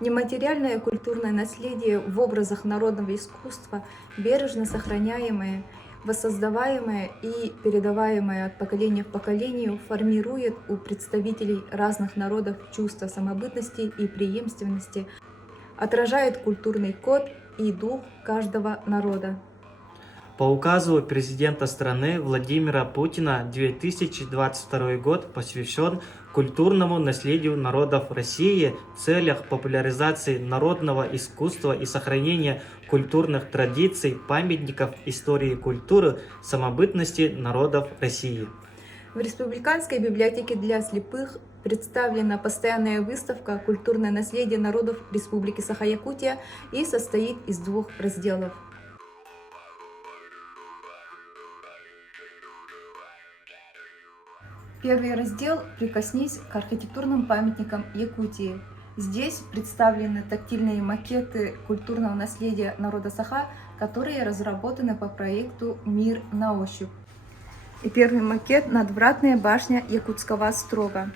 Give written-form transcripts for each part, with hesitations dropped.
Нематериальное культурное наследие в образах народного искусства, бережно сохраняемое, воссоздаваемое и передаваемое от поколения в поколение, формирует у представителей разных народов чувство самобытности и преемственности, отражает культурный код и дух каждого народа. По указу президента страны Владимира Путина 2022 год посвящен культурному наследию народов России в целях популяризации народного искусства и сохранения культурных традиций, памятников истории культуры, самобытности народов России. В Республиканской библиотеке для слепых представлена постоянная выставка «Культурное наследие народов Республики Саха-Якутия» и состоит из 2 разделов. Первый раздел «Прикоснись к архитектурным памятникам Якутии». Здесь представлены тактильные макеты культурного наследия народа Саха, которые разработаны по проекту «Мир на ощупь». И первый макет – надвратная башня Якутского острога.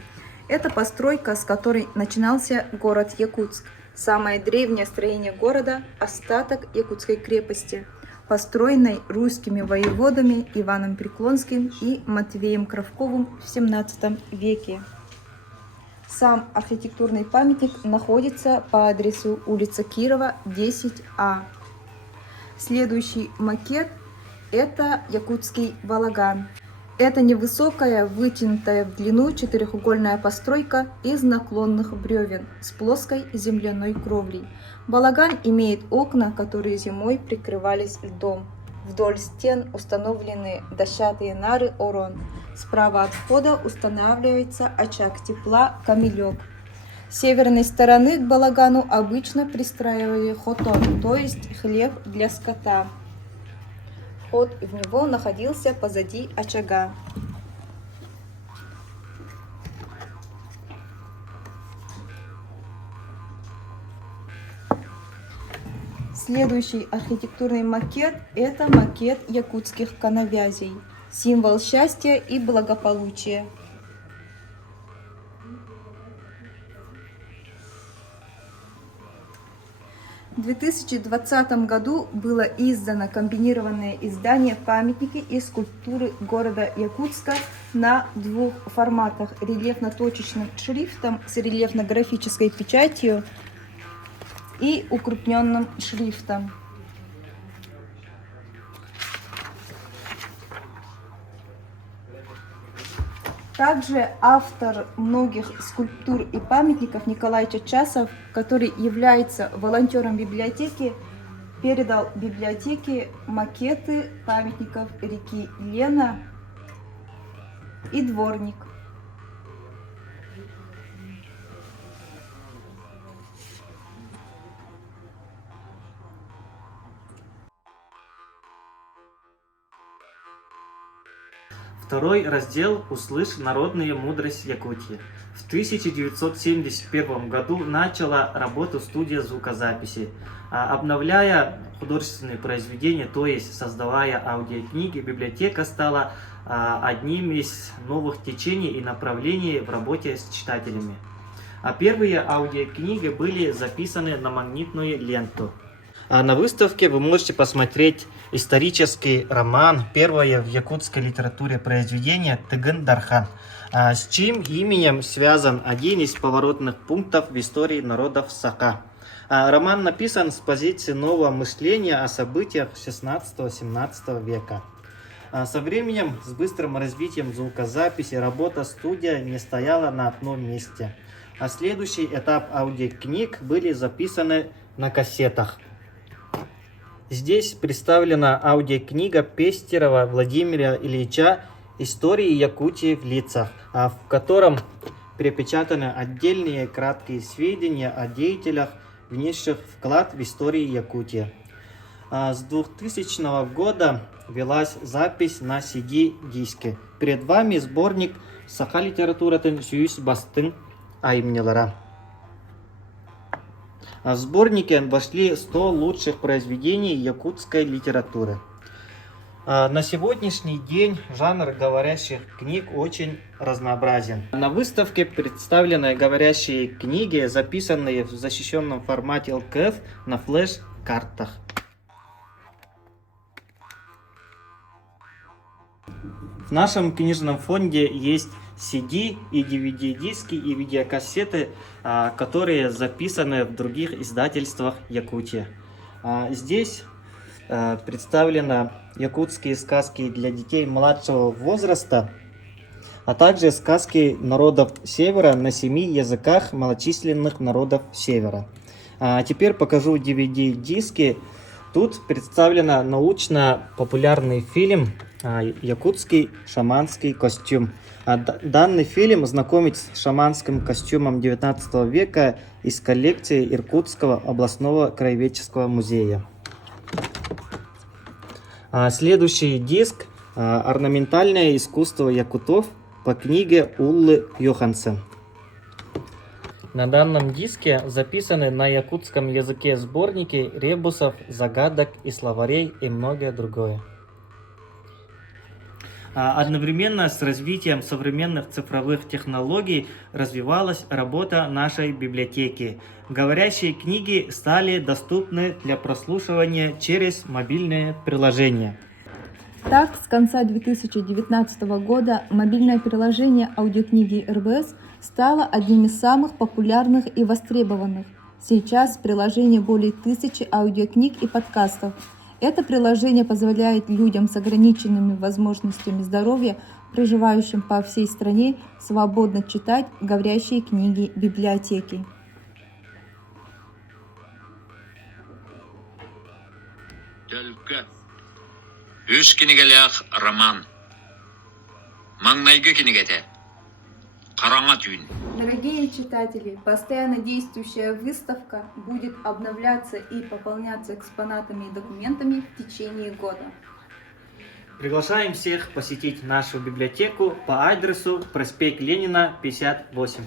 Это постройка, с которой начинался город Якутск. Самое древнее строение города – остаток Якутской крепости, построенной русскими воеводами Иваном Преклонским и Матвеем Кравковым в XVII веке. Сам архитектурный памятник находится по адресу улица Кирова, 10А. Следующий макет – это якутский балаган. Это невысокая, вытянутая в длину 4-угольная постройка из наклонных бревен с плоской земляной кровлей. Балаган имеет окна, которые зимой прикрывались льдом. Вдоль стен установлены дощатые нары орон. Справа от входа устанавливается очаг тепла камелек. С северной стороны к балагану обычно пристраивали хотон, то есть хлев для скота. Вход в него находился позади очага. Следующий архитектурный макет – это макет якутских коновязей, символ счастья и благополучия. В 2020 году было издано комбинированное издание «Памятники и скульптуры города Якутска» на 2 форматах – рельефно-точечным шрифтом с рельефно-графической печатью и укрупненным шрифтом. Также автор многих скульптур и памятников Николай Чачасов, который является волонтером библиотеки, передал библиотеке макеты памятников реки Лена и Дворник. Второй раздел «Услышь народную мудрость Якутии». В 1971 году начала работу студия звукозаписи, обновляя художественные произведения, то есть создавая аудиокниги. Библиотека стала одним из новых течений и направлений в работе с читателями. Первые аудиокниги были записаны на магнитную ленту. На выставке вы можете посмотреть исторический роман, первое в якутской литературе произведение «Тыгын Дархан», с чьим именем связан один из поворотных пунктов в истории народов Саха. Роман написан с позиции нового мышления о событиях 16-17 века. Со временем, с быстрым развитием звукозаписи, работа студии не стояла на одном месте. Следующий этап аудиокниг были записаны на кассетах. Здесь представлена аудиокнига Пестерова Владимира Ильича «Истории Якутии в лицах», в котором перепечатаны отдельные краткие сведения о деятелях, внесших вклад в историю Якутии. С 2000 года велась запись на CD-диске. Перед вами сборник «Саха литературатын сүйіс бастың айымнелара». В сборнике вошли 100 лучших произведений якутской литературы. На сегодняшний день жанр говорящих книг очень разнообразен. На выставке представлены говорящие книги, записанные в защищенном формате LKF на флеш-картах. В нашем книжном фонде есть CD и DVD-диски и видеокассеты, которые записаны в других издательствах Якутии. Здесь представлены якутские сказки для детей младшего возраста, а также сказки народов Севера на 7 языках малочисленных народов Севера. Теперь покажу DVD-диски. Тут представлен научно-популярный фильм «Якутский шаманский костюм». Данный фильм знакомит с шаманским костюмом 19 века из коллекции Иркутского областного краеведческого музея. Следующий диск «Орнаментальное искусство якутов» по книге Уллы Йохансен. На данном диске записаны на якутском языке сборники ребусов, загадок и словарей и многое другое. Одновременно с развитием современных цифровых технологий развивалась работа нашей библиотеки. Говорящие книги стали доступны для прослушивания через мобильные приложения. Так, с конца 2019 года мобильное приложение аудиокниги РБС стало одним из самых популярных и востребованных. Сейчас в приложении более 1000 аудиокниг и подкастов. Это приложение позволяет людям с ограниченными возможностями здоровья, проживающим по всей стране, свободно читать говорящие книги библиотеки. Төлкі. Үш кенегелек роман. Маңнайгы кенегете. Қараңа түйін. Дорогие читатели, постоянно действующая выставка будет обновляться и пополняться экспонатами и документами в течение года. Приглашаем всех посетить нашу библиотеку по адресу проспект Ленина, 58.